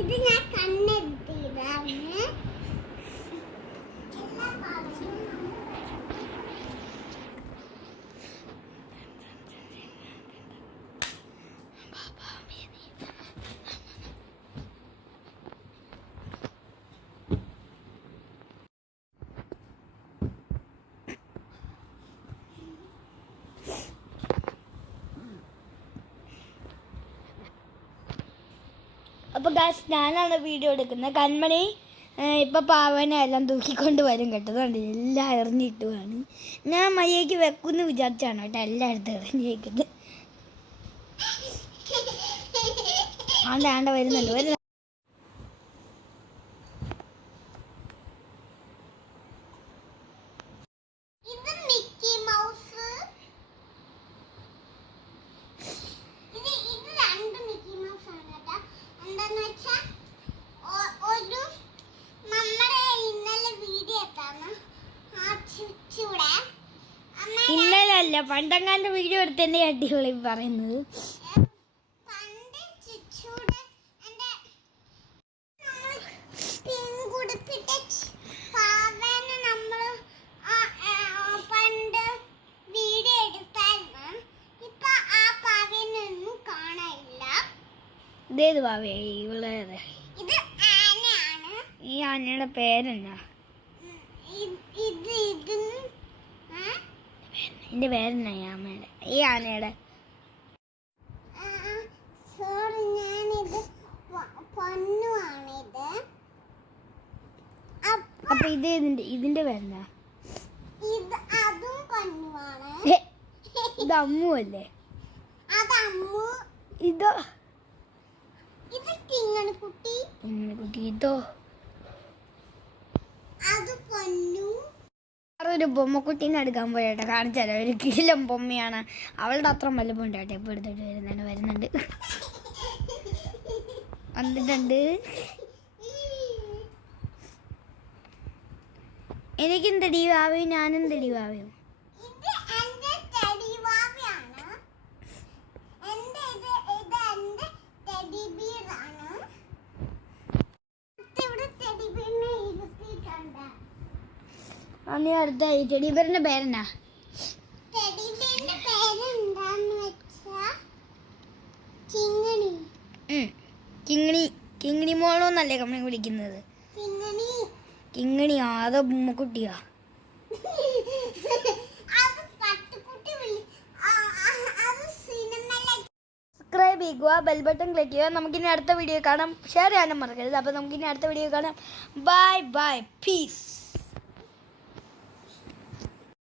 ഇത് ഞാൻ കണ്ണെടുത്തിതാണ്. അപ്പോൾ ഗായ്സ് ഞാനാണ് വീഡിയോ എടുക്കുന്നത്. കൺമണി ഇപ്പോൾ പാവനെ എല്ലാം തൂക്കിക്കൊണ്ട് വരും കേട്ടോ. അതുകൊണ്ട് എല്ലാം എറിഞ്ഞിട്ടുമാണ്. ഞാൻ മയ്യയ്ക്ക് വെക്കുമെന്ന് വിചാരിച്ചാണ് കേട്ടോ എല്ലായിടത്തും എറിഞ്ഞേക്കുന്നത്. ആണ്ടാണ്ട വരുന്നുണ്ട്. ഇന്നലെ അല്ല പണ്ടങ്ങാണ്ട് വീഡിയോ എടുത്തന്നെ അടിപൊളി പറയുന്നത്. ഇതേത് പാവേ ഇവളേത്? ഈ ആനയുടെ പേരെന്നാ? എന്റെ പേരെന്നാ ഈ ആമയുടെ ഈ ആനയുടെ? അപ്പൊ ഇതിന്റെ പേരെന്നാ? ഇത് അമ്മു അല്ലേ? ഇതോ? കുട്ടി ഇതോ? ഒരു ബൊമ്മക്കുട്ടീനെ എടുക്കാൻ പോയിട്ട് കാണിച്ചാലോ. ഒരു കിലം ബൊമ്മയാണ്. അവളുടെ അത്ര വലുപ്പുണ്ടാട്ടെ. ഇപ്പൊ എടുത്തിട്ട് വരുന്നുണ്ട്. വന്നിട്ടുണ്ട്. എനിക്കെന്തടി വാവയും ഞാനെന്തടി വാവയും? നീ അടുത്ത ടെഡി ബിയറിന്റെ പേരെന്നാ? കിങ്ങിണി മോളോന്നല്ലേ നമ്മളെ വിളിക്കുന്നത്? കിങ്ങിണി ആദ ബൊമ്മക്കുട്ടിയാ. സബ്സ്ക്രൈബ് ചെയ്യുക, ബെൽ ബട്ടൺ ക്ലിക്ക് ചെയ്യുക. നമുക്കിനി അടുത്ത വീഡിയോ കാണാം. ഷെയർ ചെയ്യാനും മറക്കരുത്. അപ്പോൾ നമുക്കിനി അടുത്ത വീഡിയോ കാണാം. Bye bye, piece.